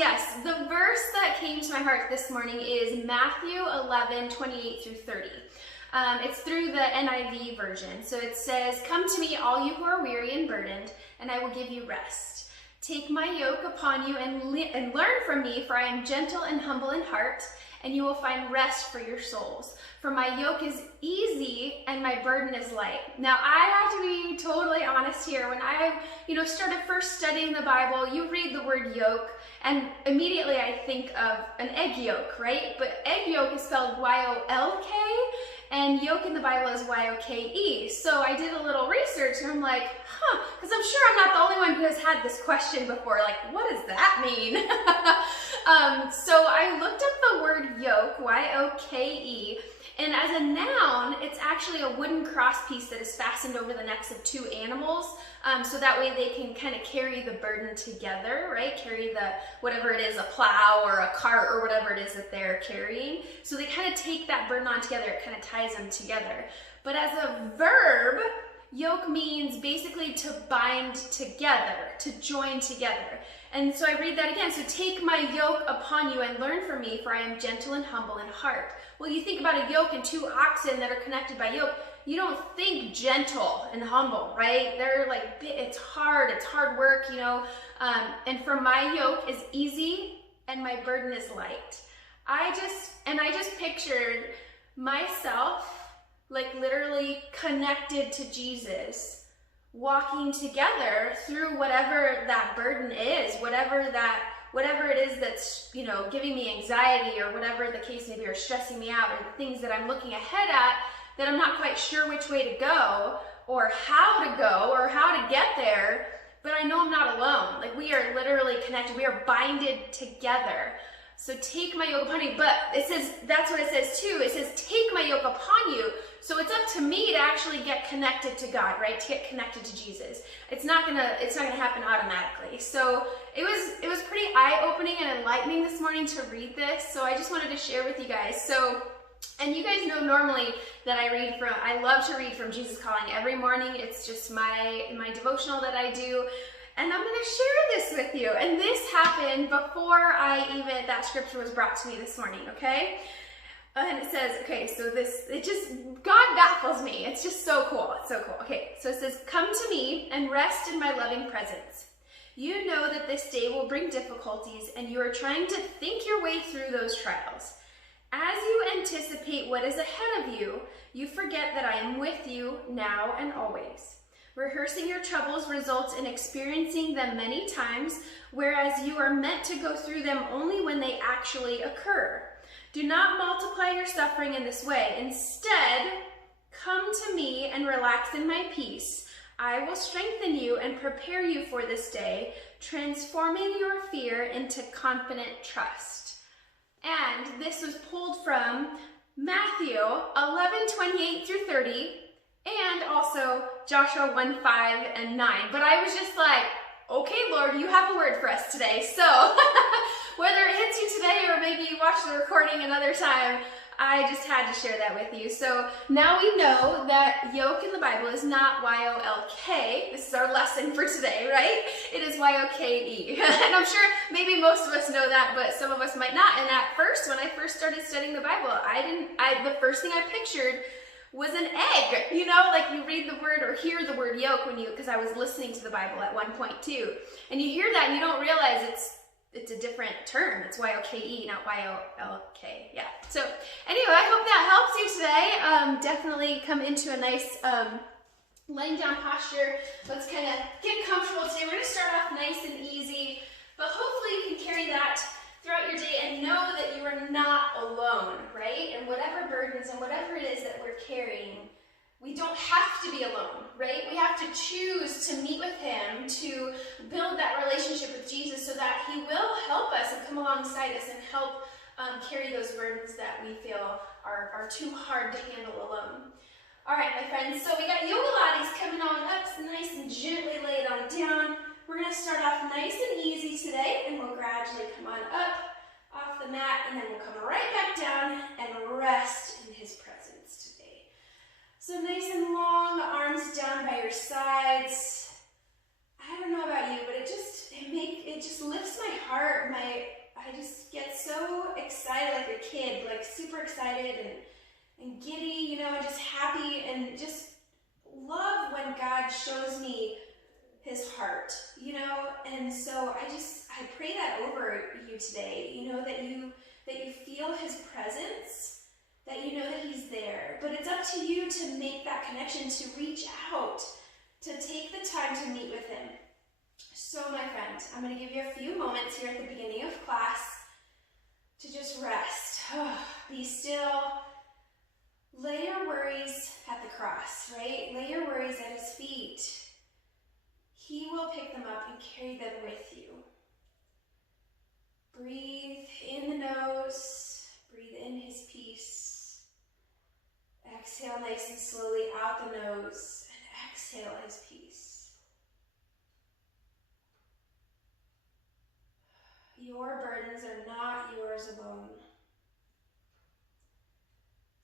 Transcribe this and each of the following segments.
yes, the verse that came to my heart this morning is Matthew 11:28 through 30. It's through the NIV version. So it says, "Come to me, all you who are weary and burdened, and I will give you rest. Take my yoke upon you and learn from me, for I am gentle and humble in heart, and you will find rest for your souls. For my yoke is easy and my burden is light." Now, I have to be totally honest here. When I, started first studying the Bible, you read the word yoke, and immediately I think of an egg yolk, right? But egg yolk is spelled Y-O-L-K, and yoke in the Bible is Y-O-K-E. So I did a little research, and I'm like, because I'm sure I'm not the only one who has had this question before, like, what does that mean? So I looked up the word yoke, Y-O-K-E, and as a noun, it's actually a wooden cross piece that is fastened over the necks of two animals, so that way they can kind of carry the burden together, right? Carry whatever it is, a plow or a cart or whatever it is that they're carrying. So they kind of take that burden on together, it kind of ties them together. But as a verb, yoke means basically to bind together, to join together. And so I read that again. So take my yoke upon you and learn from me, for I am gentle and humble in heart. Well, you think about a yoke and two oxen that are connected by yoke, you don't think gentle and humble, right? They're like, it's hard work, and for my yoke is easy and my burden is light. I just pictured myself like literally connected to Jesus, walking together through whatever that burden is, whatever it is that's, giving me anxiety or whatever the case may be, or stressing me out, or the things that I'm looking ahead at that I'm not quite sure which way to go or how to go or how to get there, but I know I'm not alone. Like, we are literally connected. We are binded together. So take my yoke upon you. But it says, that's what it says too. It says, take my yoke upon you. So it's up to me to actually get connected to God, right? To get connected to Jesus. It's not gonna happen automatically. So it was pretty eye-opening and enlightening this morning to read this. So I just wanted to share with you guys. So, and you guys know normally that I love to read from Jesus Calling every morning. It's just my devotional that I do. And I'm going to share this with you. And this happened before that scripture was brought to me this morning, okay? And it says, God baffles me. It's just so cool. It's so cool. Okay, so it says, "Come to me and rest in my loving presence. You know that this day will bring difficulties, and you are trying to think your way through those trials. As you anticipate what is ahead of you, you forget that I am with you now and always. Rehearsing your troubles results in experiencing them many times, whereas you are meant to go through them only when they actually occur. Do not multiply your suffering in this way. Instead, come to me and relax in my peace. I will strengthen you and prepare you for this day, transforming your fear into confident trust." And this was pulled from Matthew 11:28 through 30, and also Joshua 1:5 and 9. But I was just like, okay, Lord, you have a word for us today. So whether it hits you today or maybe you watch the recording another time, I just had to share that with you. So now we know that yoke in the Bible is not Y-O-L-K. This is our lesson for today, right? It is Y-O-K-E. And I'm sure maybe most of us know that, but some of us might not. And at first, when I first started studying the Bible, the first thing I pictured was an egg, like you read the word or hear the word yoke because I was listening to the Bible at one point too. And you hear that and you don't realize it's a different term. It's Y-O-K-E, not Y-O-L-K. Yeah. So anyway, I hope that helps you today. Definitely come into a nice laying down posture. Let's kind of get comfortable today. We're going to start off nice and easy, but hopefully you can carry that throughout your day and know that you are not alone, right? And whatever burdens and whatever it is that we're carrying, we don't have to be alone, right? We have to choose to meet with him, to build that relationship with Jesus so that he will help us and come alongside us and help carry those burdens that we feel are too hard to handle alone. All right, my friends, so we got YOGAlates coming on up, so nice and gently lay it on down. We're going to start off nice and easy today, and we'll gradually come on up off the mat, and then we'll come right back down and rest in his presence today. So nice and long, arms down by your sides. I don't know about you, but it just lifts my heart, my a kid, like super excited and giddy, you know, and just happy, and just love when God shows me his heart, you know. And so I pray that over you today, you know, that you feel his presence, that you know that he's there. But it's up to you to make that connection, to reach out, to take the time to meet with him. So my friend, I'm going to give you a few moments here at the beginning of class to just rest. Be still. Lay your worries at the cross, right? Lay your worries at his feet. He will pick them up and carry them with you. Breathe in the nose. Breathe in his peace. Exhale nice and slowly out the nose, and exhale his peace. Your burdens are not yours alone.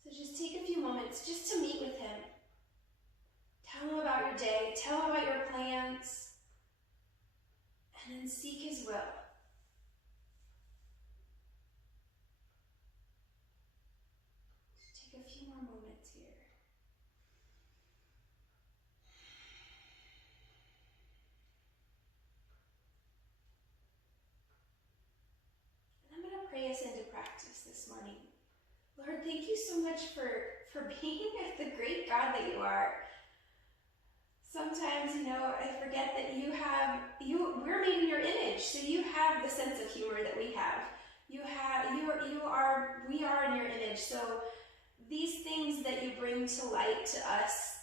So just take a few moments just to meet with him. Tell him about your day. Tell him about your plans. And then seek his will. Just take a few more moments here. And I'm going to pray us into practice this morning. Lord, thank you so much for being the great God that you are. Sometimes, you know, I forget that we're made in your image, so you have the sense of humor that we have. We are in your image, so these things that you bring to light to us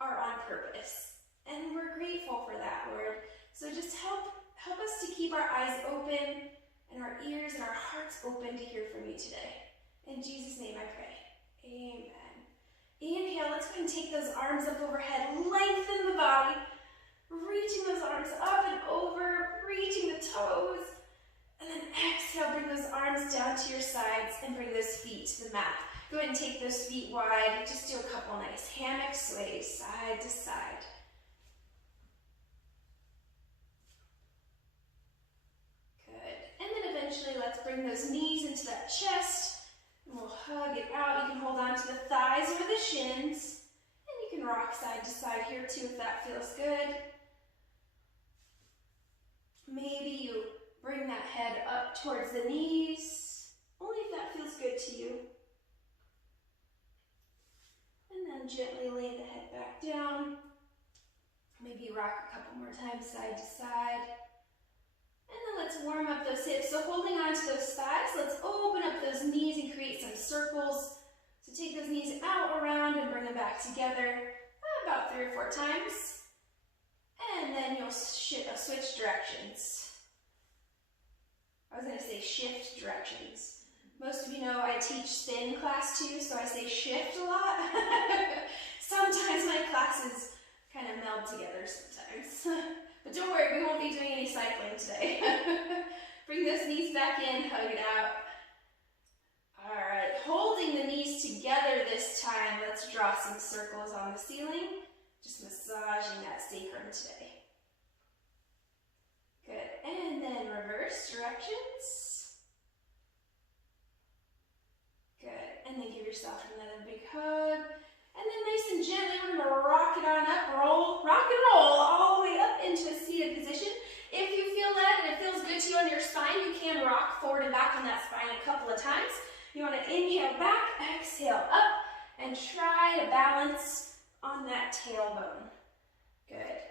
are on purpose, and we're grateful for that, Lord. So just help us to keep our eyes open and our ears and our hearts open to hear from you today. In Jesus' name I pray. Amen. Inhale, let's go ahead and take those arms up overhead. Lengthen the body. Reaching those arms up and over. Reaching the toes. And then exhale, bring those arms down to your sides and bring those feet to the mat. Go ahead and take those feet wide. Just do a couple nice hammock sways side to side. Good. And then eventually let's bring those knees into that chest. And we'll hug it out. You can hold on to the thighs or the shins. And you can rock side to side here too if that feels good. Maybe you bring that head up towards the knees. Only if that feels good to you. And then gently lay the head back down. Maybe rock a couple more times side to side. And then let's warm up those hips. So holding on to those thighs, let's open up those knees and create some circles. So take those knees out, around, and bring them back together about 3 or 4 times. And then you'll switch directions. I was going to say shift directions. Most of you know I teach spin class too, so I say shift a lot. Sometimes my classes kind of meld together sometimes. But don't worry, we won't be doing any cycling today. Bring those knees back in, hug it out. All right, holding the knees together this time, let's draw some circles on the ceiling. Just massaging that sacrum today. Good, and then reverse directions. Good, and then give yourself another big hug. And then nice and gently, we're gonna rock it on up, rock and roll all the way up into a seated position. If you feel that and it feels good to you on your spine, you can rock forward and back on that spine a couple of times. You wanna inhale back, exhale up, and try to balance on that tailbone. Good.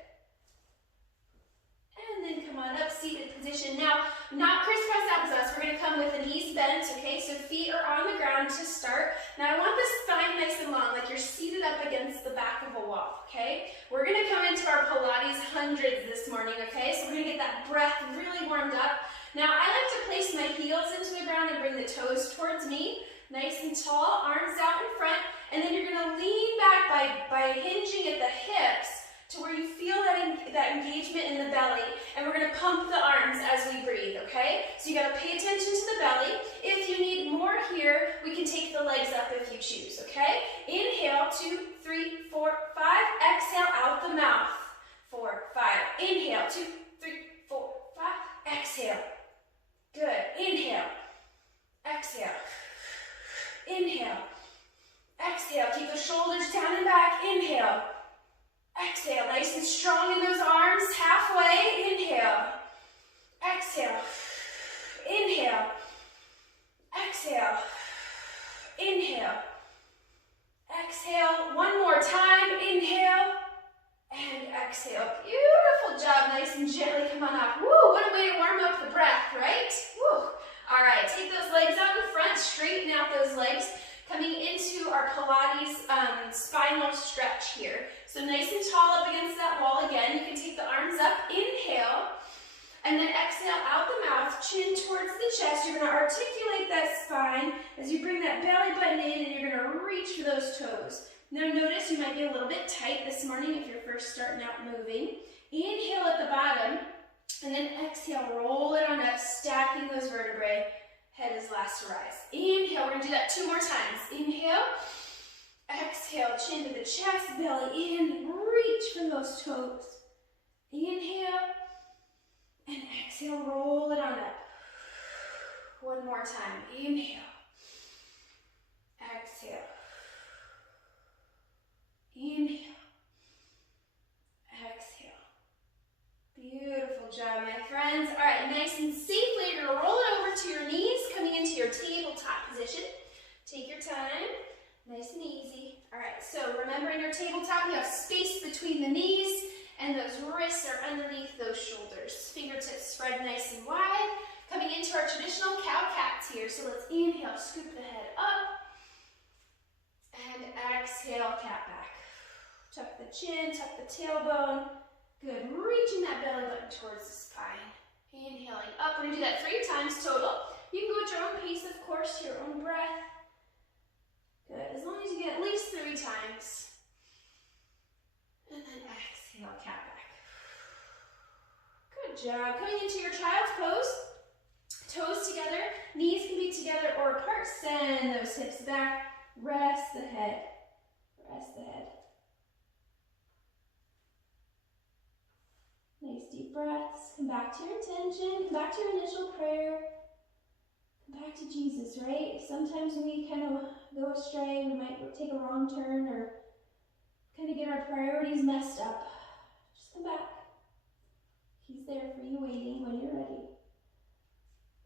And then come on up, seated position. Now, not crisscross applesauce. We're going to come with the knees bent, okay? So feet are on the ground to start. Now, I want the spine nice and long, like you're seated up against the back of a wall, okay? We're going to come into our Pilates hundreds this morning, okay? So we're going to get that breath really warmed up. Now, I like to place my heels into the ground and bring the toes towards me, nice and tall, arms out in front, and then you're going to lean back by hinging at the hips to where you feel that engagement in the belly, and we're going to pump the arms as we breathe, okay? So you got to pay attention to the belly. If you need more here, we can take the legs up if you choose, okay? Inhale, 2, 3, 4, 5. Exhale out the mouth. 4, 5. Inhale, 2, 3, 4, 5. Exhale. Good. Inhale. Exhale. breath, right? Woo. All right, take those legs out in front, straighten out those legs, coming into our Pilates spinal stretch here. So nice and tall up against that wall again. You can take the arms up, inhale, and then exhale out the mouth, chin towards the chest. You're gonna articulate that spine as you bring that belly button in, and you're gonna reach for those toes. Now notice you might be a little bit tight this morning if you're first starting out moving. Inhale at the bottom, and then exhale, roll it on up, stacking those vertebrae. Head is last to rise. Inhale, we're gonna do that 2 more times. Inhale, exhale, chin to the chest, belly in, reach for those toes. Inhale, and exhale, roll it on up. 1 more time. Inhale, exhale, inhale, exhale. Beautiful job, my friends. All right, nice and safely, you're gonna roll it over to your knees, coming into your tabletop position. Take your time, nice and easy. All right, so remember in your tabletop, you have space between the knees, and those wrists are underneath those shoulders. Fingertips spread nice and wide. Coming into our traditional cow-cats here. So let's inhale, scoop the head up, and exhale, cat back. Tuck the chin, tuck the tailbone. Good, reaching that belly button towards the spine. Inhaling up, we're gonna do that 3 times total. You can go at your own pace, of course, your own breath. Good, as long as you get at least 3 times. And then exhale, cat back. Good job. Coming into your child's pose. Toes together, knees can be together or apart. Send those hips back. Rest the head. Rest the head. Nice deep breaths. Come back to your intention. Come back to your initial prayer. Come back to Jesus, right? Sometimes we kind of go astray. We might take a wrong turn or kind of get our priorities messed up. Just come back. He's there for you waiting when you're ready.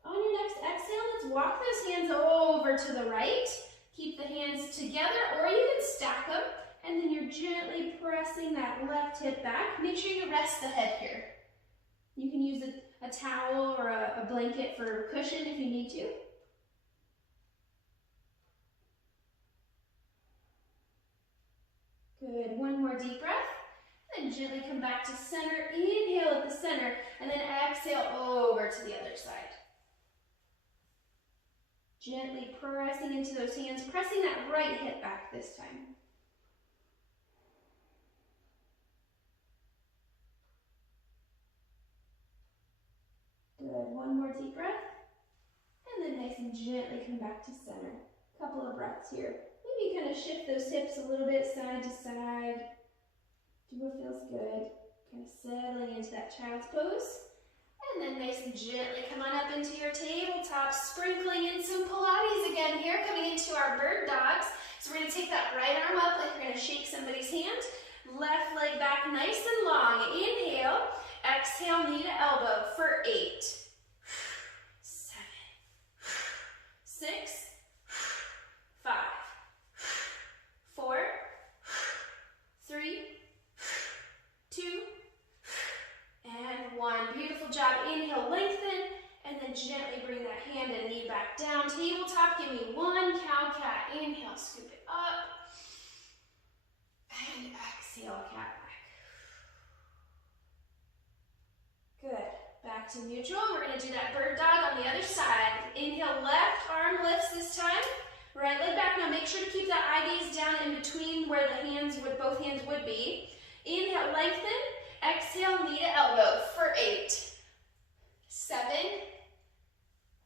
On your next exhale, let's walk those hands over to the right. Keep the hands together, or you can stack them, and then you're gently pressing that left hip back. Make sure you rest the head here. You can use a towel or a blanket for cushion if you need to. Good, 1 more deep breath. Then gently come back to center. Inhale at the center, and then exhale over to the other side. Gently pressing into those hands, pressing that right hip back this time. Good, 1 more deep breath. And then nice and gently come back to center. Couple of breaths here. Maybe kind of shift those hips a little bit side to side. Do what feels good. Kind of settling into that child's pose. And then nice and gently come on up into your tabletop, sprinkling in some Pilates again here, coming into our bird dogs. So we're going to take that right arm up like we're going to shake somebody's hand. Left leg back nice and long. Inhale, exhale, knee to elbow for 8, 7, 6, 5, 4, 3, 2, and 1. Beautiful job. Inhale, lengthen, and then gently bring that hand and knee back down. Tabletop, give me 1 cow-cat. Inhale, scoop it up, and exhale, cat back. Good. Back to neutral. We're going to do that bird dog on the other side. Inhale, left arm lifts this time. Right leg back. Now make sure to keep that eye gaze down in between where the hands would, both hands would be. Inhale, lengthen. Exhale, knee to elbow for 8, 7,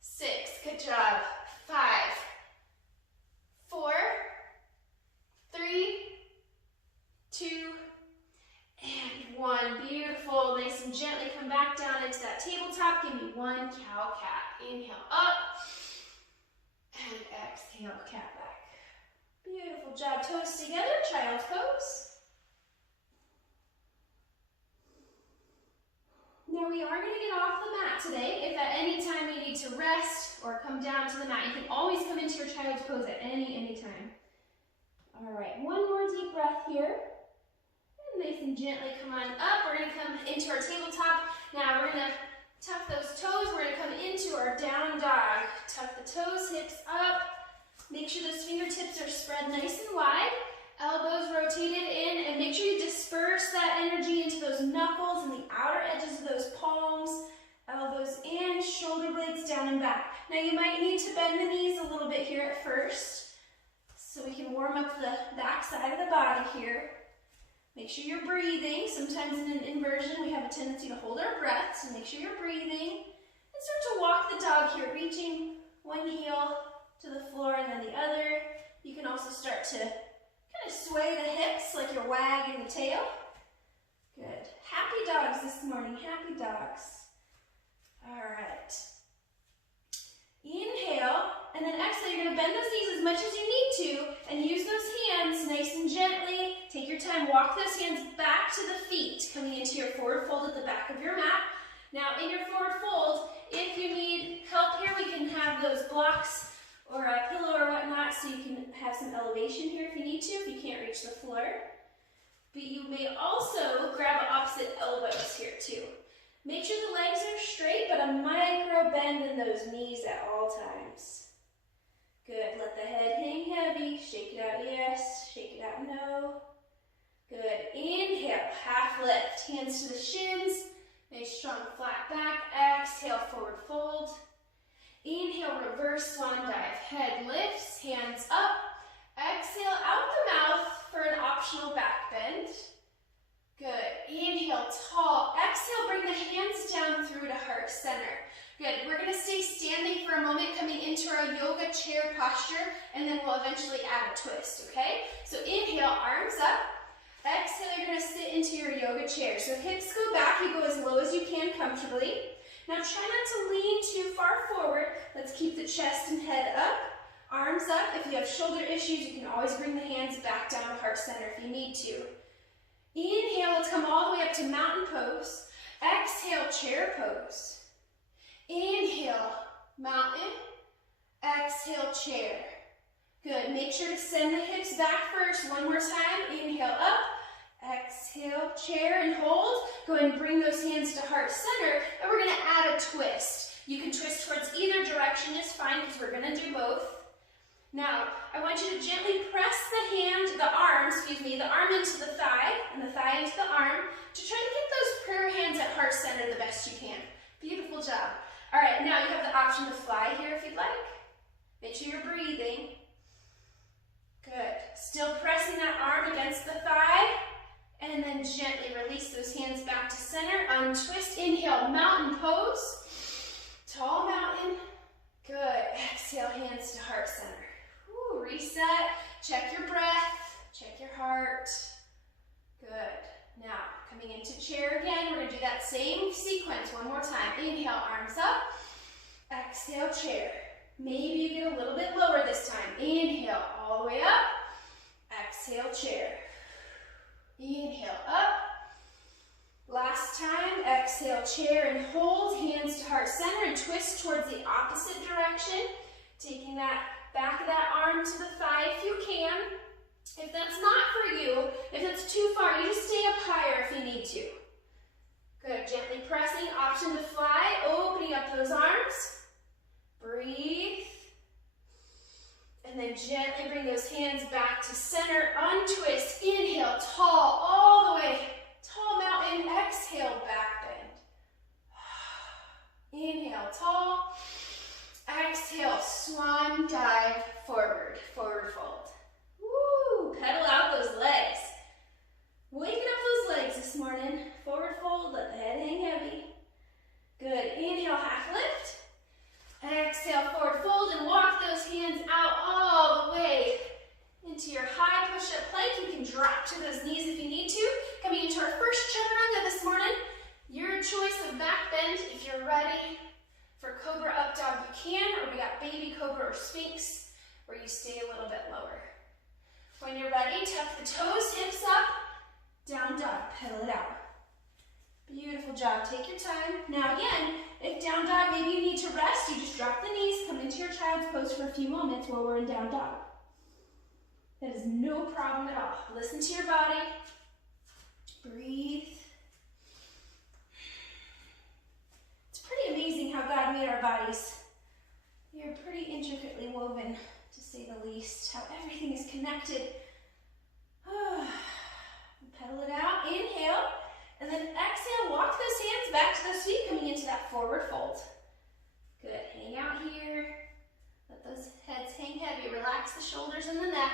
6. Good job. 5, 4, 3, 2, and 1. Beautiful. Nice and gently come back down into that tabletop. Give me 1 cow-cat. Inhale up, and exhale, cat back. Beautiful job. Toes together, child's pose. Now we are going to get off the mat today. If at any time you need to rest or come down to the mat, you can always come into your child's pose at any time. All right, 1 more deep breath here. And nice and gently come on up. We're going to come into our tabletop. Now we're going to tuck those toes. We're going to to our down dog. Tuck the toes, hips up. Make sure those fingertips are spread nice and wide. Elbows rotated in, and make sure you disperse that energy into those knuckles and the outer edges of those palms. Elbows in, shoulder blades down and back. Now you might need to bend the knees a little bit here at first, so we can warm up the back side of the body here. Make sure you're breathing. Sometimes in an inversion we have a tendency to hold our breath, so make sure you're breathing. And start to walk the dog here, reaching one heel to the floor and then the other. You can also start to kind of sway the hips like you're wagging the tail. Good. Happy dogs this morning, happy dogs. All right. Inhale, and then exhale. You're going to bend those knees as much as you need to, and use those hands nice and gently. Take your time. Walk those hands back to the feet, coming into your forward fold at the back of your mat. Now, in your forward fold, if you need help here, we can have those blocks or a pillow or whatnot, so you can have some elevation here if you need to, if you can't reach the floor. But you may also grab opposite elbows here too. Make sure the legs are straight, but a micro bend in those knees at all times. Good. Let the head hang heavy. Shake it out, yes. Shake it out, no. Good. Inhale, half lift. Hands to the shins. Nice strong flat back. Exhale, forward fold. Inhale, reverse swan dive. Head lifts, hands up. Exhale, out the mouth for an optional back bend. Good. Inhale, tall. Exhale, bring the hands down through to heart center. Good. We're going to stay standing for a moment, coming into our yoga chair posture, and then we'll eventually add a twist, okay? So inhale, arms up. Exhale, you're going to sit into your yoga chair. So hips go back. You go as low as you can comfortably. Now try not to lean too far forward. Let's keep the chest and head up. Arms up. If you have shoulder issues, you can always bring the hands back down to heart center if you need to. Inhale, let's come all the way up to mountain pose. Exhale, chair pose. Inhale, mountain. Exhale, chair. Good. Make sure to send the hips back first. One more time. Inhale, up. Exhale, chair and hold. Go ahead and bring those hands to heart center, and we're going to add a twist. You can twist towards either direction, is fine, because we're going to do both. Now, I want you to gently press the arm into the thigh, and the thigh into the arm, to try to get those prayer hands at heart center the best you can. Beautiful job. All right, now you have the option to fly here if you'd like. Make sure you're breathing. Good. Still pressing that arm against the thigh, and then gently release those hands back to center. Untwist. Inhale, mountain pose. Tall mountain. Good. Exhale, hands to heart center. Woo, reset. Check your breath. Check your heart. Good. Now, coming into chair again, we're going to do that same sequence one more time. Inhale, arms up. Exhale, chair. Maybe you get a little bit lower this time. Inhale, all the way up. Exhale, chair. Inhale, up. Last time, exhale, chair and hold. Hands to heart center and twist towards the opposite direction. Taking that back of that arm to the thigh if you can. If that's not for you, if it's too far, you just stay up higher if you need to. Good. Gently pressing. Option to fly. Opening up those arms. Breathe. And then gently bring those hands back to center. Untwist. Inhale, tall, all the way. Tall mountain. Exhale, back bend. Inhale, tall. Exhale, swan dive, forward, forward fold. Woo! Pedal out those legs. Waking up those legs this morning. Forward fold, let the head hang heavy. Good. Inhale, half lift. Exhale, forward fold, and walk those hands out all the way into your high push-up plank. You can drop to those knees if you need to. Coming into our first chaturanga this morning. Your choice of back bend. If you're ready for cobra up dog, you can, or we got baby cobra or sphinx, where you stay a little bit lower. When you're ready, tuck the toes, hips up, down dog, pedal it out. Beautiful job. Take your time. Now again, if down dog, maybe you need to rest, you just drop the knees, come into your child's pose for a few moments while we're in down dog. That is no problem at all. Listen to your body. Breathe. It's pretty amazing how God I mean, our bodies, they are pretty intricately woven, to say the least, how everything is connected. Pedal it out, inhale, and then exhale, walk those hands back to those feet, coming into that forward fold. Good, hang out here. Let those heads hang heavy. Relax the shoulders and the neck.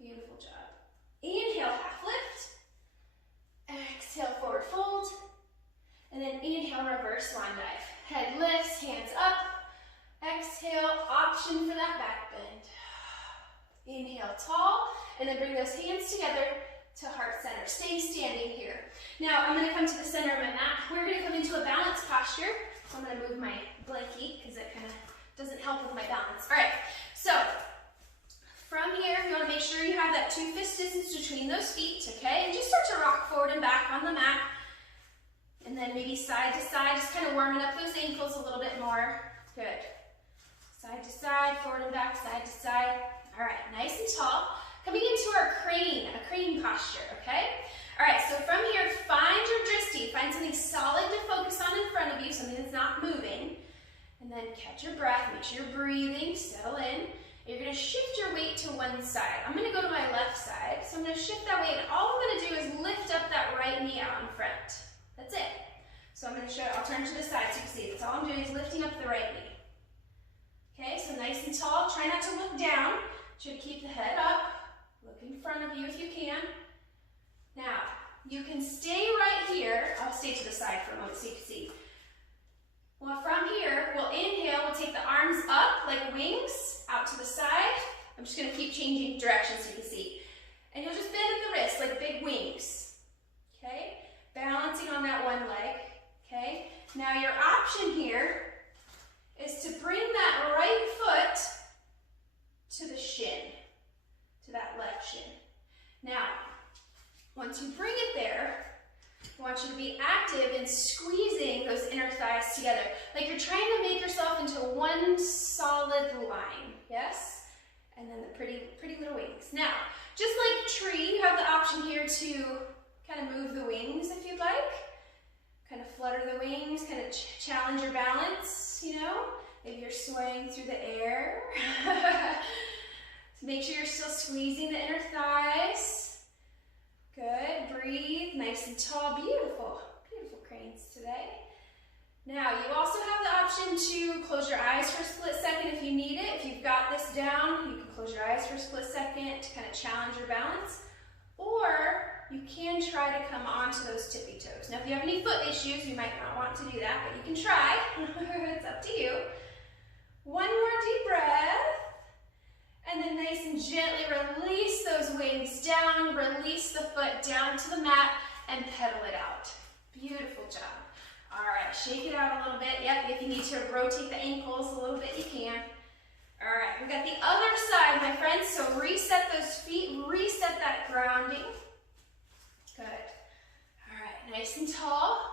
Beautiful job. Inhale, half lift. Exhale, forward fold. And then inhale, reverse swan dive. Head lifts, hands up. Exhale, option for that back bend. Inhale, tall, and then bring those hands together to heart center. Stay standing here. Now, I'm going to come to the center of my mat. We're going to come into a balance posture. So I'm going to move my blankie because it kind of doesn't help with my balance. All right, so from here, you want to make sure you have that 2 fist distance between those feet, okay? And just start to rock forward and back on the mat. And then maybe side to side, just kind of warming up those ankles a little bit more. Good. Side to side, forward and back, side to side. All right, nice and tall. Coming into our a crane posture, okay? All right, so from here, find your drishti. Find something solid to focus on in front of you, something that's not moving. And then catch your breath, make sure you're breathing, settle in. You're gonna shift your weight to one side. I'm gonna go to my left side, so I'm gonna shift that weight, and all I'm gonna do is lift up that right knee out in front. That's it. So I'm gonna show, I'll turn to the side so you can see. That's all I'm doing is lifting up the right knee. Okay, so nice and tall. Try not to look down. Try to keep the head up. Look in front of you if you can. Now, you can stay right here. I'll stay to the side for a moment so you can see. Well, from here, we'll inhale. We'll take the arms up like wings, out to the side. I'm just going to keep changing directions so you can see. And you'll just bend at the wrist like big wings. Okay? Balancing on that one leg. Okay? Now, your option here is to bring that right foot to the shin, to that left shin. Now, once you bring it there, I want you to be active in squeezing those inner thighs together, like you're trying to make yourself into one solid line, yes? And then the pretty little wings. Now, just like a tree, you have the option here to kind of move the wings if you'd like. Kind of flutter the wings, kind of challenge your balance, you know? Maybe you're swaying through the air. So make sure you're still squeezing the inner thighs. Good, breathe, nice and tall, beautiful. Beautiful cranes today. Now, you also have the option to close your eyes for a split second if you need it. If you've got this down, you can close your eyes for a split second to kind of challenge your balance. Or you can try to come onto those tippy toes. Now, if you have any foot issues, you might not want to do that, but you can try. It's up to you. One more deep breath. And then nice and gently release those wings down, release the foot down to the mat, and pedal it out. Beautiful job. All right, shake it out a little bit. Yep, if you need to rotate the ankles a little bit, you can. All right, we've got the other side, my friends, so reset those feet, reset that grounding. Good. All right, nice and tall.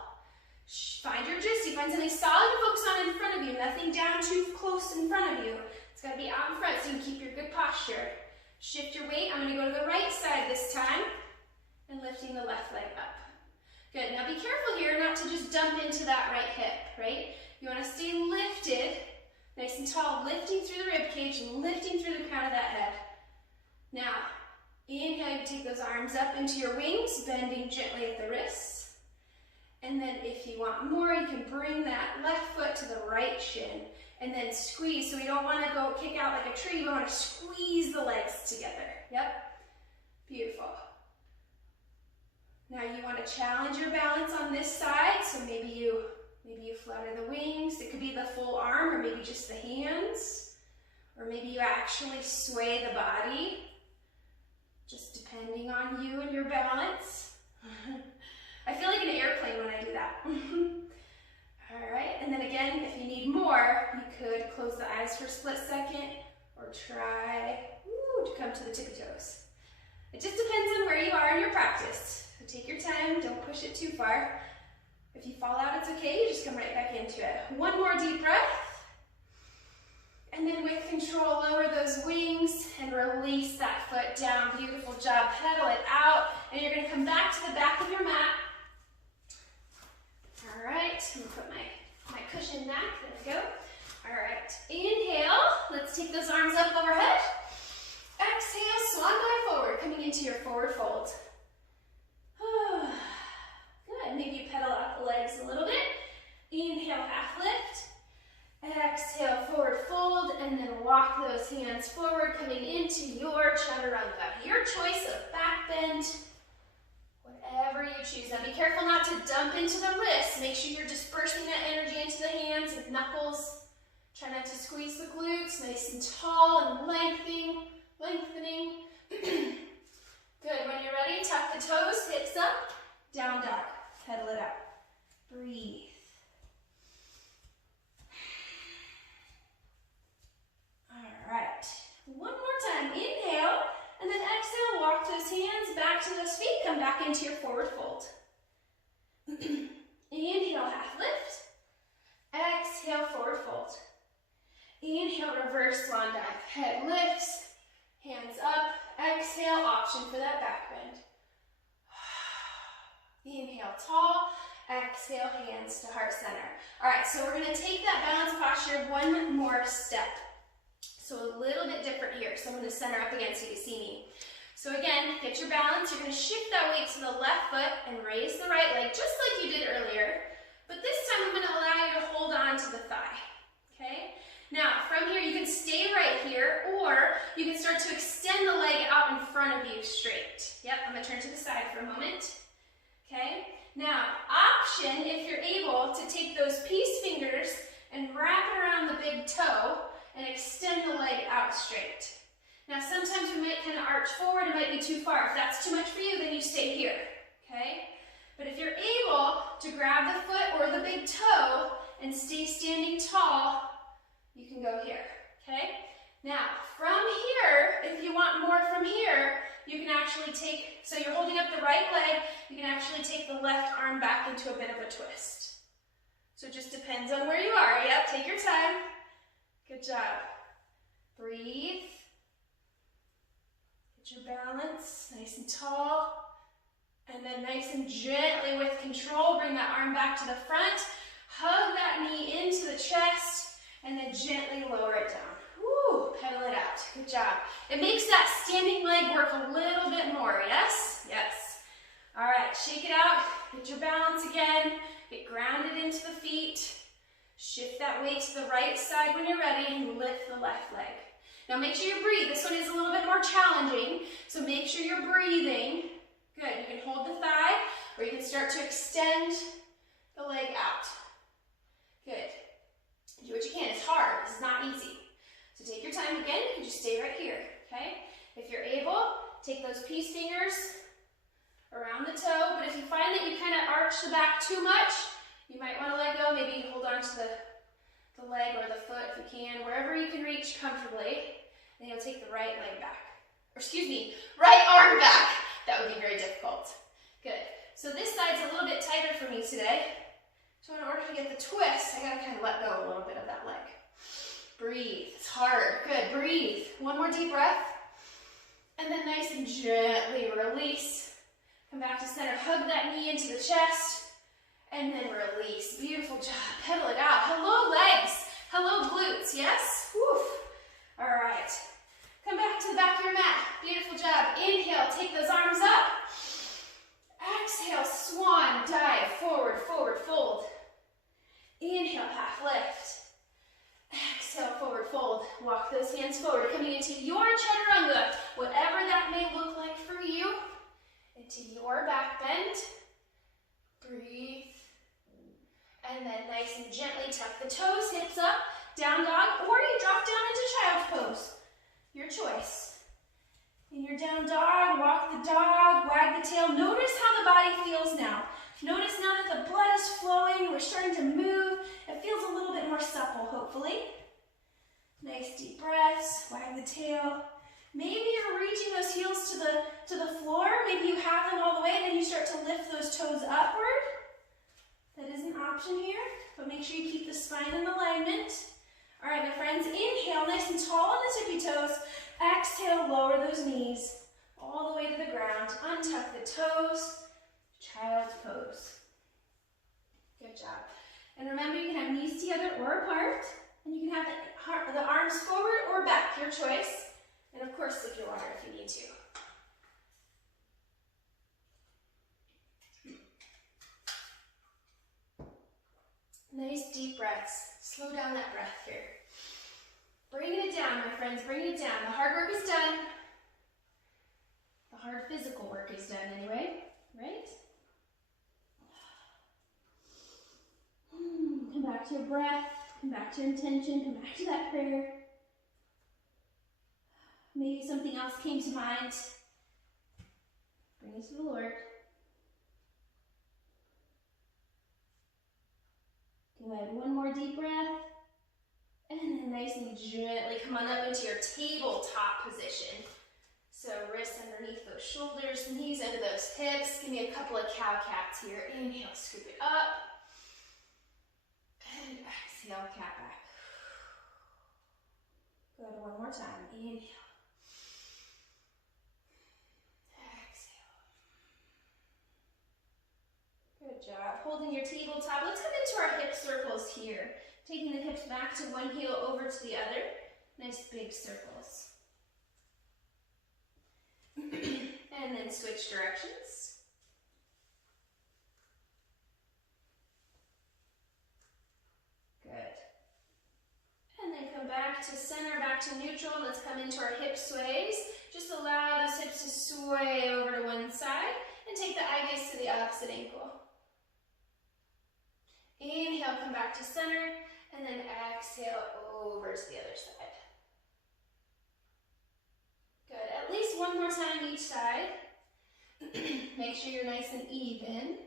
Find your drishti, find something solid to focus on in front of you, nothing down too close in front of you. It's got to be out in front so you can keep your good posture. Shift your weight. I'm going to go to the right side this time and lifting the left leg up. Good. Now be careful here not to just dump into that right hip, right? You want to stay lifted, nice and tall, lifting through the rib cage, lifting through the crown of that head. Now, inhale, you take those arms up into your wings, bending gently at the wrists. And then if you want more, you can bring that left foot to the right shin and then squeeze. So we don't want to go kick out like a tree. We want to squeeze the legs together. Yep. Beautiful. Now you want to challenge your balance on this side. So maybe you flutter the wings. It could be the full arm or maybe just the hands. Or maybe you actually sway the body. Just depending on you and your balance. I feel like an airplane when I do that. All right, and then again, if you need more, you could close the eyes for a split second or try to come to the tippy toes. It just depends on where you are in your practice. So take your time, don't push it too far. If you fall out, it's okay, you just come right back into it. One more deep breath. And then with control, lower those wings and release that foot down. Beautiful job, pedal it out. And you're gonna come back to the back of your mat. All right, I'm gonna put my cushion chin back. There we go. All right, inhale. Let's take those arms up overhead. Exhale, swan dive forward, coming into your forward fold. Good, maybe you pedal out the legs a little bit. Inhale, half lift. Exhale, forward fold, and then walk those hands forward, coming into your chaturanga. Your choice of back bend, whatever you choose. Now be careful not to dump into the wrists. Make sure you're dispersing that energy into the hands and knuckles. Try not to squeeze the glutes, nice and tall and lengthening. Good, when you're ready, tuck the toes, hips up, down dog, pedal it out. Breathe. All right, one more time, inhale, and then exhale, walk those hands back to those feet, come back into your forward fold. Inhale, half lift. Exhale, forward fold. Inhale, reverse swan dive. Head lifts, hands up. Exhale, option for that back bend. Inhale, tall. Exhale, hands to heart center. All right, so we're going to take that balance posture one more step. So a little bit different here. So I'm going to center up again so you can see me. So again, get your balance. You're going to shift that weight to the left foot and raise the right leg, just like you did earlier. But this time I'm going to allow you to hold on to the thigh. Okay? Now, from here, you can stay right here, or you can start to extend the leg out in front of you straight. Yep, I'm going to turn to the side for a moment. Okay? Now, option, if you're able, to take those peace fingers and wrap it around the big toe and extend the leg out straight. Now, sometimes we might kind of arch forward. It might be too far. If that's too much for you, then you stay here. Okay? But if you're able to grab the foot or the big toe and stay standing tall, you can go here, okay? Now, from here, if you want more from here, you can actually take, so you're holding up the right leg, you can actually take the left arm back into a bit of a twist. So it just depends on where you are. Yep, take your time. Good job. Breathe. Get your balance, nice and tall. And then nice and gently with control, bring that arm back to the front. Hug that knee into the chest. And then gently lower it down. Woo, pedal it out. Good job. It makes that standing leg work a little bit more, yes? Yes. All right, shake it out. Get your balance again. Get grounded into the feet. Shift that weight to the right side when you're ready and lift the left leg. Now make sure you breathe. This one is a little bit more challenging, so make sure you're breathing. Good, you can hold the thigh, or you can start to extend the leg out. Good. Do what you can. It's hard. This is not easy. So take your time again. You can just stay right here, okay? If you're able, take those peace fingers around the toe, but if you find that you kind of arch the back too much, you might want to let go. Maybe hold on to the leg or the foot if you can, wherever you can reach comfortably. Then you'll take the right leg back. Or excuse me, right arm back. That would be very difficult. Good. So this side's a little bit tighter for me today. So in order to get the twist, I gotta kind of let go a little bit of that leg. Breathe. It's hard. Good. Breathe. One more deep breath. And then nice and gently release. Come back to center. Hug that knee into the chest. And then release. Beautiful job. Pedal it out. Hello, legs. Hello, glutes. Yes? Woof. All right. Come back to the back of your mat. Beautiful job. Inhale. Take those arms up. Exhale. Swan dive. Forward, forward, fold. Inhale. Half lift. Exhale, forward fold. Walk those hands forward, coming into your chaturanga, whatever that may look like for you, into your back bend. Breathe. And then nice and gently tuck the toes, hips up, down dog, or you drop down into child's pose. Your choice. In your down dog, walk the dog, wag the tail. Notice how the body feels now. Notice now that the blood is flowing, we're starting to move. It feels a little bit more supple, hopefully. Nice deep breaths, wag the tail. Maybe you're reaching those heels to the floor. Maybe you have them all the way, and then you start to lift those toes upward. That is an option here, but make sure you keep the spine in alignment. All right, my friends, inhale nice and tall on the tippy toes. Exhale, lower those knees all the way to the ground. Untuck the toes. Child's pose. Good job. And remember, you can have knees together or apart. And you can have the arms forward or back, your choice. And of course, sip your water if you need to. Nice deep breaths. Slow down that breath here. Bringing it down, my friends, bringing it down. The hard work is done. The hard physical work is done anyway, right? Come back to your breath. Come back to your intention. Come back to that prayer. Maybe something else came to mind. Bring it to the Lord. Good. One more deep breath. And then nice and gently come on up into your tabletop position. So wrists underneath those shoulders, knees under those hips. Give me a couple of cow-cats here. Inhale, scoop it up. And exhale, cat back. Good. One more time. Inhale. Good job. Holding your tabletop. Let's come into our hip circles here. Taking the hips back to one heel over to the other. Nice big circles. And then switch directions. Good. And then come back to center, back to neutral. Let's come into our hip sways. Just allow those hips to sway over to one side and take the eye gaze to the opposite ankle. Inhale, come back to center, and then exhale over to the other side. Good. At least one more time each side. Make sure you're nice and even.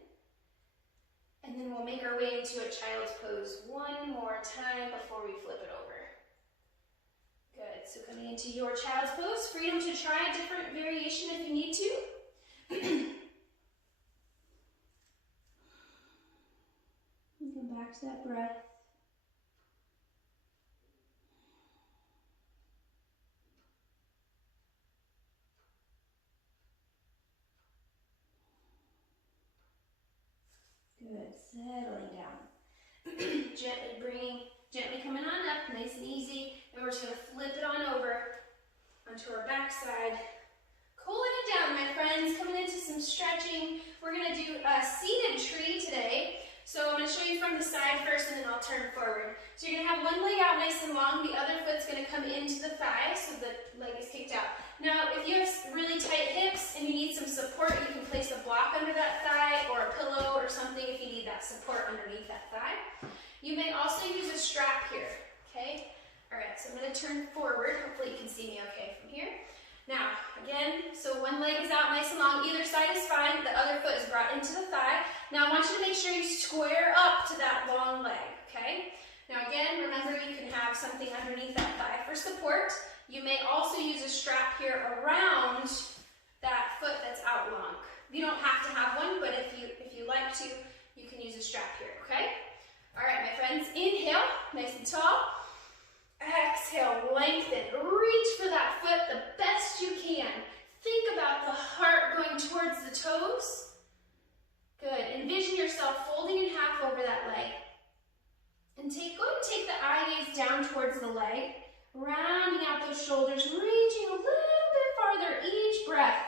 And then we'll make our way into a child's pose one more time before we flip it over. Good. So coming into your child's pose, freedom to try a different variation if you need to. Come back to that breath. Good, settling down. Gently coming on up, nice and easy. And we're just gonna flip it on over onto our back side. Cooling it down, my friends, coming into some stretching. We're gonna do a seated tree today. So I'm going to show you from the side first and then I'll turn forward. So you're going to have one leg out nice and long, the other foot's going to come into the thigh so the leg is kicked out. Now if you have really tight hips and you need some support, you can place a block under that thigh or a pillow or something if you need that support underneath that thigh. You may also use a strap here, okay? Alright, so I'm going to turn forward. Hopefully you can see me okay from here. Now, again, so one leg is out nice and long, either side is fine, the other foot is brought into the thigh. Now I want you to make sure you square up to that long leg, okay? Now again, remember you can have something underneath that thigh for support. You may also use a strap here around that foot that's out long. You don't have to have one, but if you like to, you can use a strap here, okay? All right, my friends, inhale, nice and tall. Exhale, lengthen, reach for that foot the best you can. Think about the heart going towards the toes. Good, envision yourself folding in half over that leg. And go ahead and take the eye gaze down towards the leg, rounding out those shoulders, reaching a little bit farther each breath.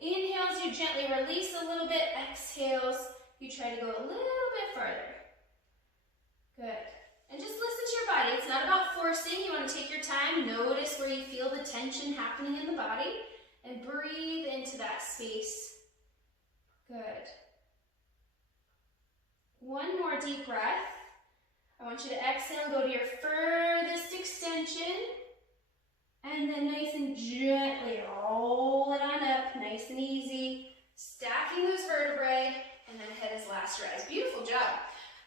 Inhales, you gently release a little bit. Exhales, you try to go a little bit farther. Good. And just listen to your body. It's not about forcing. You want to take your time. Notice where you feel the tension happening in the body. And breathe into that space. Good. One more deep breath. I want you to exhale, go to your furthest extension. And then nice and gently roll it on up. Nice and easy. Stacking those vertebrae. And then head is last rise. Beautiful job.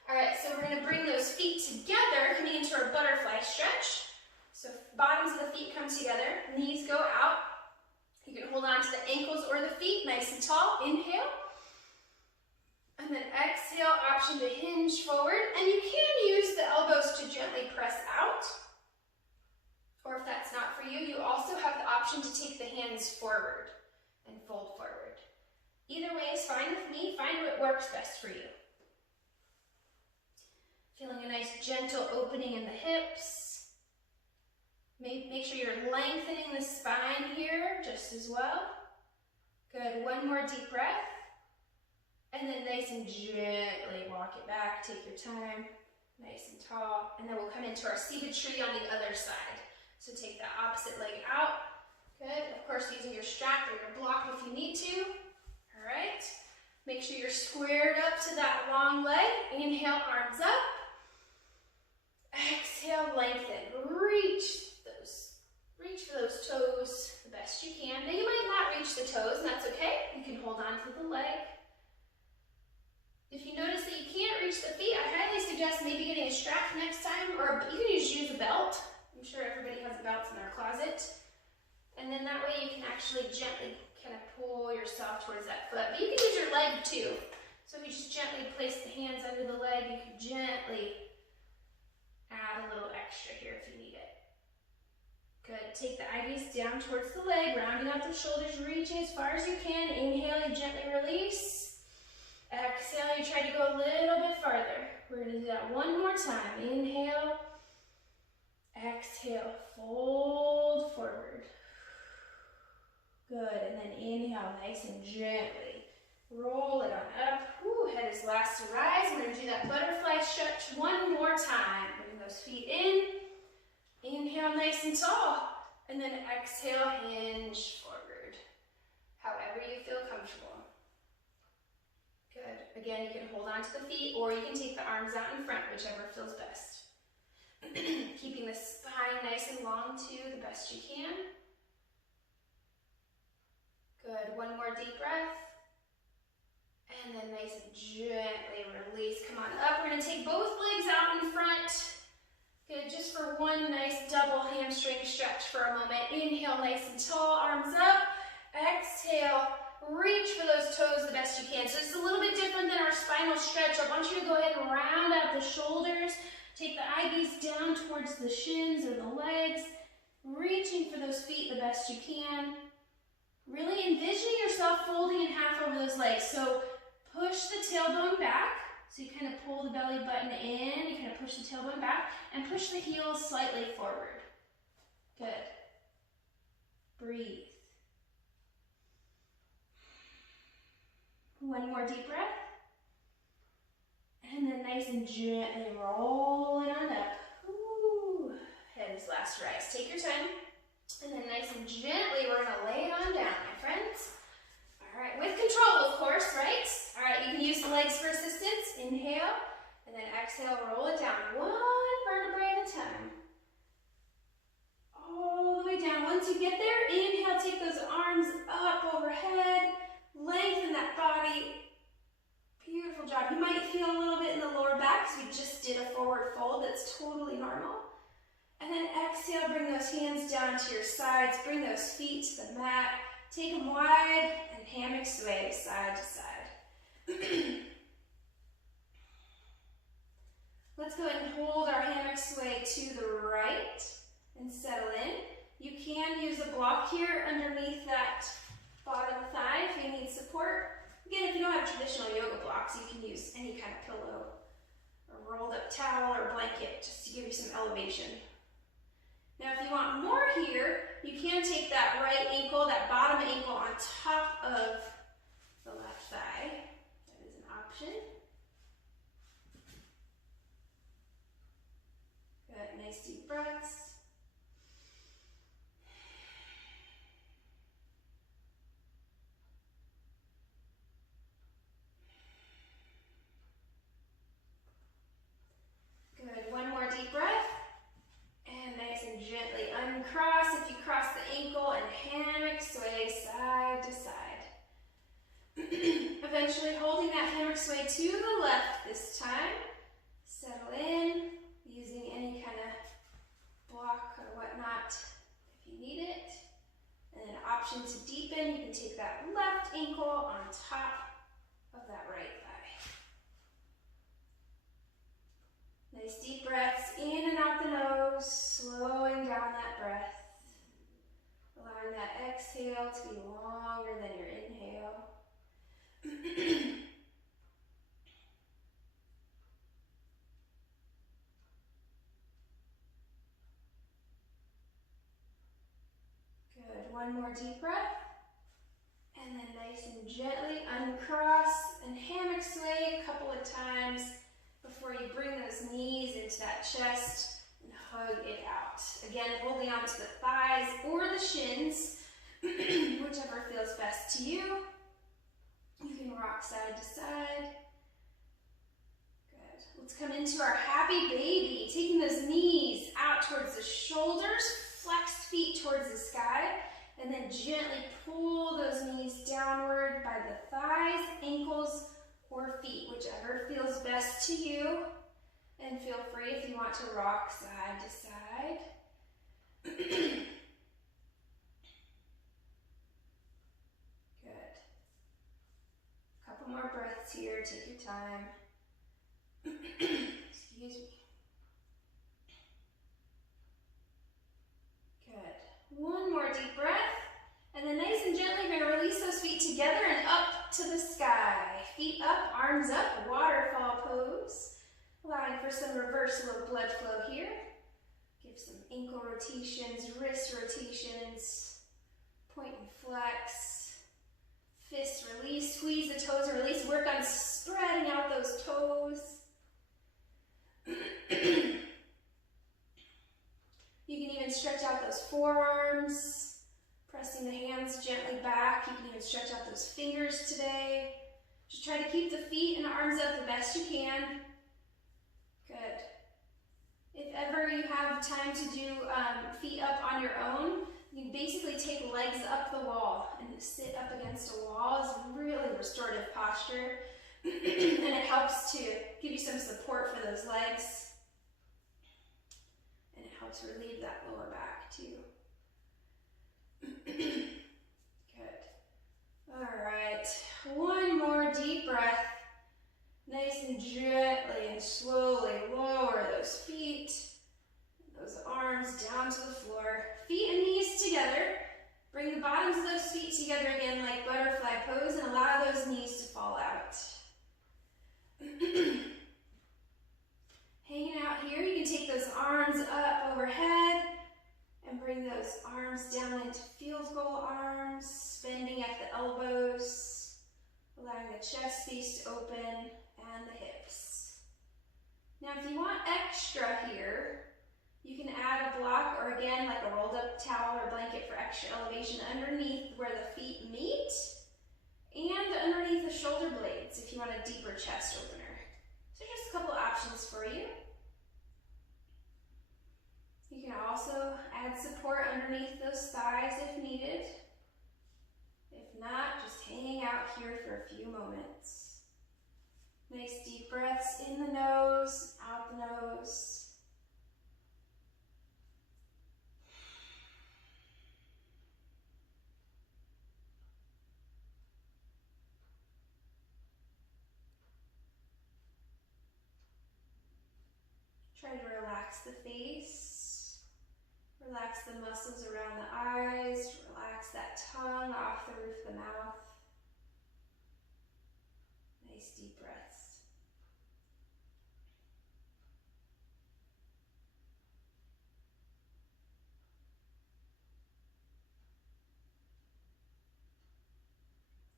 All right, so we're going to bring those feet together, coming into our butterfly stretch. So bottoms of the feet come together, knees go out. You can hold on to the ankles or the feet, nice and tall. Inhale. And then exhale, option to hinge forward. And you can use the elbows to gently press out. Or if that's not for you, you also have the option to take the hands forward and fold forward. Either way is fine with me. Find what works best for you. Feeling a nice gentle opening in the hips. Make sure you're lengthening the spine here just as well. Good, one more deep breath. And then nice and gently walk it back, take your time, nice and tall. And then we'll come into our seated tree on the other side. So take that opposite leg out. Good, of course using your strap or your block if you need to. All right, make sure you're squared up to that long leg. Inhale, arms up. Exhale, lengthen. Reach for those toes the best you can. Now you might not reach the toes, and that's okay. You can hold on to the leg. If you notice that you can't reach the feet, I highly suggest maybe getting a strap next time, or you can use a belt. I'm sure everybody has belts in their closet. And then that way you can actually gently kind of pull yourself towards that foot. But you can use your leg too. So if you just gently place the hands under the leg, you can gently add a little extra here if you need it. Good. Take the IVs down towards the leg, rounding out the shoulders, reaching as far as you can. Inhale, you gently release. Exhale, you try to go a little bit farther. We're going to do that one more time. Inhale. Exhale, fold forward. Good, and then inhale, nice and gently. Roll it on up. Whew, head is last to rise. We're going to do that butterfly stretch one more time. Bring those feet in. Inhale, nice and tall. And then exhale, hinge forward. However you feel comfortable. Good. Again, you can hold on to the feet or you can take the arms out in front, whichever feels best. Keeping the spine nice and long too, the best you can. Good, one more deep breath. And then nice and gently release. Come on up. We're going to take both legs out in front. Good, just for one nice double hamstring stretch for a moment. Inhale, nice and tall, arms up. Exhale, reach for those toes the best you can. So this is a little bit different than our spinal stretch. I want you to go ahead and round out the shoulders. Take the IVs down towards the shins or the legs. Reaching for those feet the best you can. Really envisioning yourself folding in half over those legs. So push the tailbone back. So you kind of pull the belly button in, you kind of push the tailbone back, and push the heels slightly forward. Good. Breathe. One more deep breath. And then nice and gently roll it on up. Ooh. Head is last to rise. Take your time. And then nice and gently, we're going to lay it on down, my friends. All right, with control, of course, right? All right, you can use the legs for assistance. Inhale, and then exhale, roll it down. One vertebrae at a time. All the way down. Once you get there, inhale, take those arms up overhead. Lengthen that body. Beautiful job. You might feel a little bit in the lower back because we just did a forward fold. That's totally normal. And then exhale, bring those hands down to your sides. Bring those feet to the mat. Take them wide and hammock sway side to side. Let's go ahead and hold our hammock sway to the right and settle in. You can use a block here underneath that bottom thigh if you need support. Again, if you don't have traditional yoga blocks, you can use any kind of pillow or rolled up towel or blanket just to give you some elevation. Now, if you want more here, you can take that right ankle, that bottom ankle on top of the left thigh. That is an option. Good, nice deep breaths. Good, one more deep breath. And nice and gently uncross if you cross the ankle and hammock sway side to side. Eventually holding that hammock sway to the left this time. Settle in using any kind of block or whatnot if you need it. And then an option to deepen, you can take that left ankle on top of that right thigh. Nice deep breaths in and out the nose, slowing down that breath. Allowing that exhale to be longer than your inhale. One more deep breath. And then nice and gently uncross and hammock sway a couple of times before you bring those knees into that chest and hug it out. Again, holding on to the thighs or the shins, whichever feels best to you. You can rock side to side. Good. Let's come into our happy baby, taking those knees out towards the shoulders, flexed feet towards the sky, and then gently pull those knees downward by the thighs, ankles, or feet, whichever feels best to you. And feel free if you want to rock side to side. Good. Couple more breaths here, take your time. Excuse me. Good. One more deep breath. And then nice and gently, we're going to release those feet together and up to the sky. Feet up, arms up, waterfall pose. Allowing for some reversible blood flow here. Give some ankle rotations, wrist rotations, point and flex, fist release, squeeze the toes and release. Work on spreading out those toes. You can even stretch out those forearms, pressing the hands gently back. You can even stretch out those fingers today. Just try to keep the feet and arms up the best you can. Good. If ever you have time to do feet up on your own, you basically take legs up the wall and sit up against a wall. Is really restorative posture. And it helps to give you some support for those legs. And it helps relieve that lower back too. Good. All right. One more deep breath. Nice and gently and slowly lower those feet, those arms down to the floor. Feet and knees together. Bring the bottoms of those feet together again like butterfly pose and allow those knees to fall out. Hanging out here, you can take those arms up overhead and bring those arms down into field goal arms, bending at the elbows, allowing the chest space to open and the hips. Now if you want extra here, you can add a block or again like a rolled up towel or blanket for extra elevation underneath where the feet meet and underneath the shoulder blades if you want a deeper chest opener. So just a couple options for you. You can also add support underneath those thighs if needed. If not, just hanging out here for a few moments. Nice deep breaths in the nose, out the nose. Try to relax the face. Relax the muscles around the eyes. Relax that tongue off the roof of the mouth. Nice deep breaths.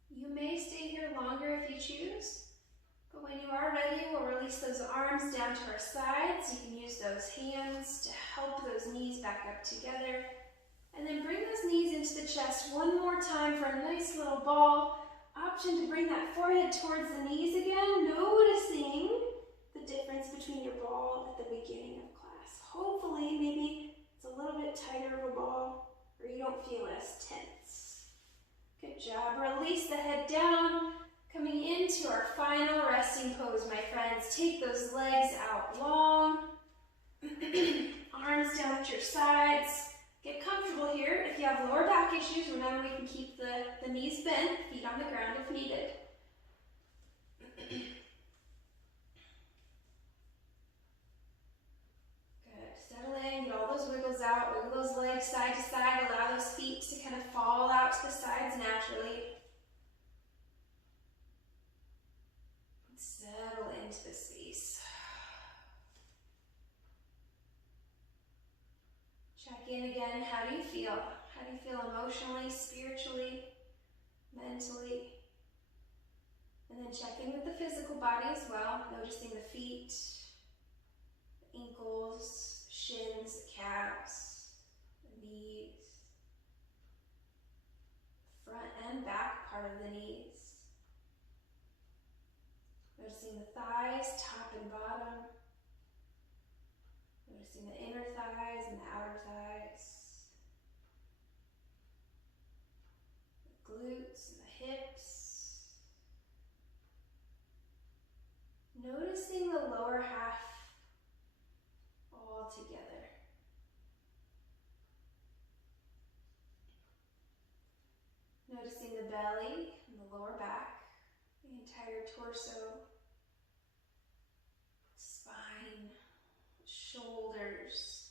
You may stay here longer if you choose, but when you are ready, we'll release those arms down to our sides. You can use those hands to help those knees back up together. And then bring those knees into the chest one more time for a nice little ball. Option to bring that forehead towards the knees again, noticing the difference between your ball at the beginning of class. Hopefully, maybe it's a little bit tighter of a ball or you don't feel as tense. Good job. Release the head down. Coming into our final resting pose, my friends. Take those legs out long. Arms down at your sides. Get comfortable here. If you have lower back issues, remember we can keep the knees bent, feet on the ground if needed. Good. Settle in, get all those wiggles out. Wiggle those legs side to side. Allow those feet to kind of fall out to the sides naturally. Settle into the space. Check in again. How do you feel? How do you feel emotionally, spiritually, mentally? And then check in with the physical body as well, noticing the feet, the ankles, shins, the calves, the knees, front and back part of the knees. Noticing the thighs, top and bottom. Noticing the inner thighs and the outer thighs. The glutes and the hips. Noticing the lower half all together. Noticing the belly and the lower back, the entire torso, spine, shoulders,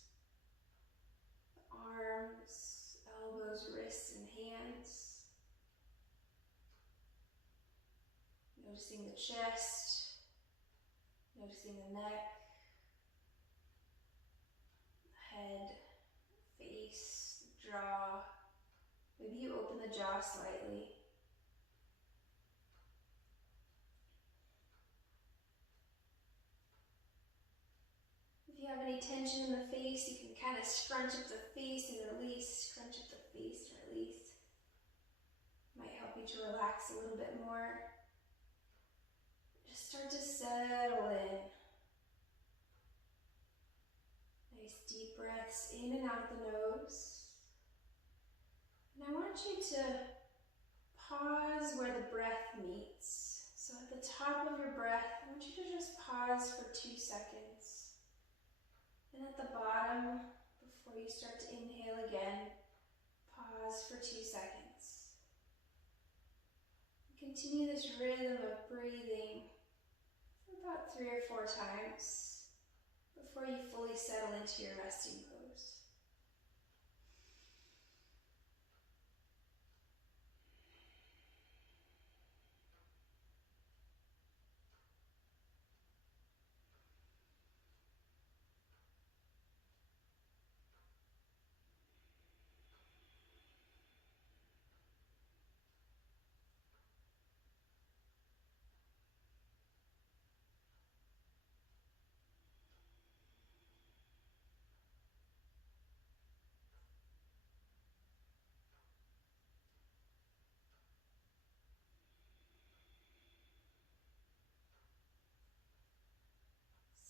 arms, elbows, wrists, and hands. Noticing the chest, noticing the neck, the head, face, the jaw. Maybe you open the jaw slightly. If you have any tension in the face, you can kind of scrunch up the face and release, scrunch up the face and release. Might help you to relax a little bit more. Just start to settle in. Nice deep breaths in and out the nose. And I want you to pause where the breath meets. So at the top of your breath, I want you to just pause for 2 seconds. And at the bottom, before you start to inhale again, pause for 2 seconds. Continue this rhythm of breathing for about 3 or 4 times before you fully settle into your resting pose.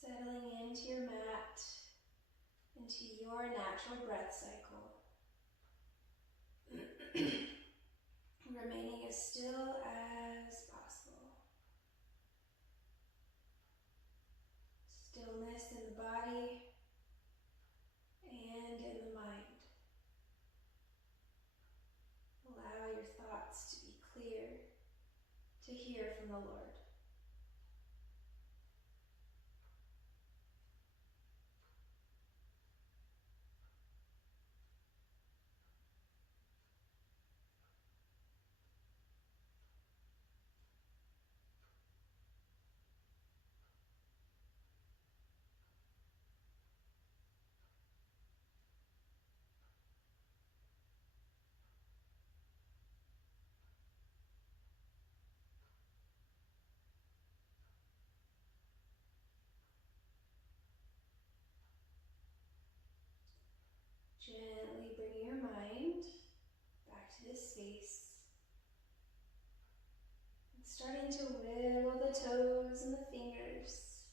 Settling into your mat, into your natural breath cycle. Remaining as still as possible. Stillness in the body and in the mind. Allow your thoughts to be clear, to hear from the Lord. Gently bring your mind back to this space. And starting to wiggle the toes and the fingers.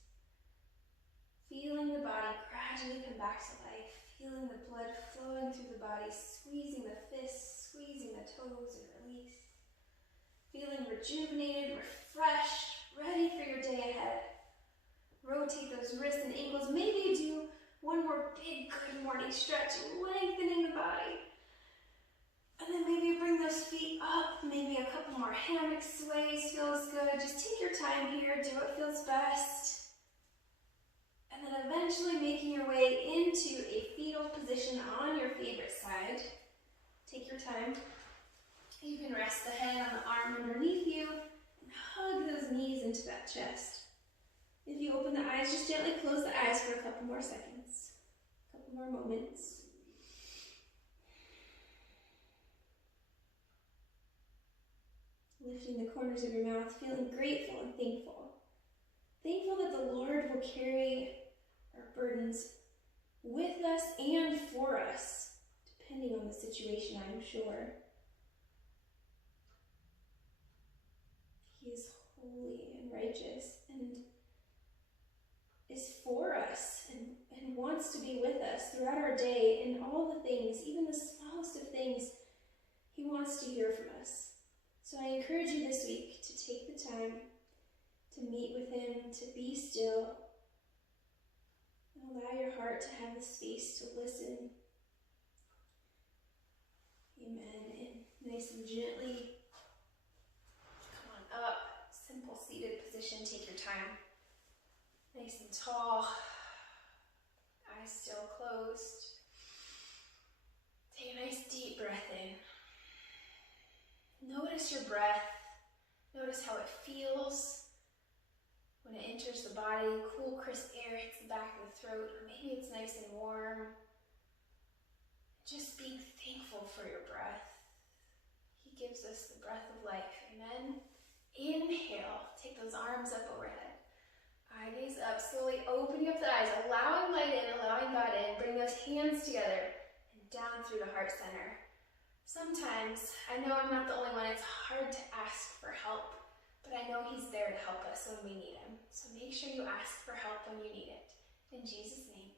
Feeling the body gradually come back to life. Feeling the blood flowing through the body, squeezing the fists, squeezing the toes and release. Feeling rejuvenated, refreshed, ready for your day ahead. Rotate those wrists and ankles. Maybe you do one more big good morning stretch, lengthening the body. And then maybe you bring those feet up, maybe a couple more hammock sways feels good. Just take your time here, do what feels best. And then eventually making your way into a fetal position on your favorite side. Take your time. You can rest the head on the arm underneath you and hug those knees into that chest. If you open the eyes, just gently close the eyes for a couple more seconds, a couple more moments. lifting the corners of your mouth, feeling grateful and thankful. Thankful that the Lord will carry our burdens with us and for us, depending on the situation, I'm sure. He is holy and righteous and is for us and wants to be with us throughout our day in all the things, even the smallest of things. He wants to hear from us. So I encourage you this week to take the time to meet with him, to be still, and allow your heart to have the space to listen. Amen. And nice and gently come on up. Simple seated position. Take your time. Nice and tall. Eyes still closed. Take a nice deep breath in. Notice your breath. Notice how it feels when it enters the body. Cool, crisp air hits the back of the throat, or maybe it's nice and warm. Just being thankful for your breath. He gives us the breath of life. Amen. Inhale. Take those arms up overhead. Eye gaze up. Slowly opening up the eyes, allowing light in, allowing God in. Bring those hands together and down through the heart center. Sometimes, I know I'm not the only one, it's hard to ask for help, but I know he's there to help us when we need him. So make sure you ask for help when you need it. In Jesus' name.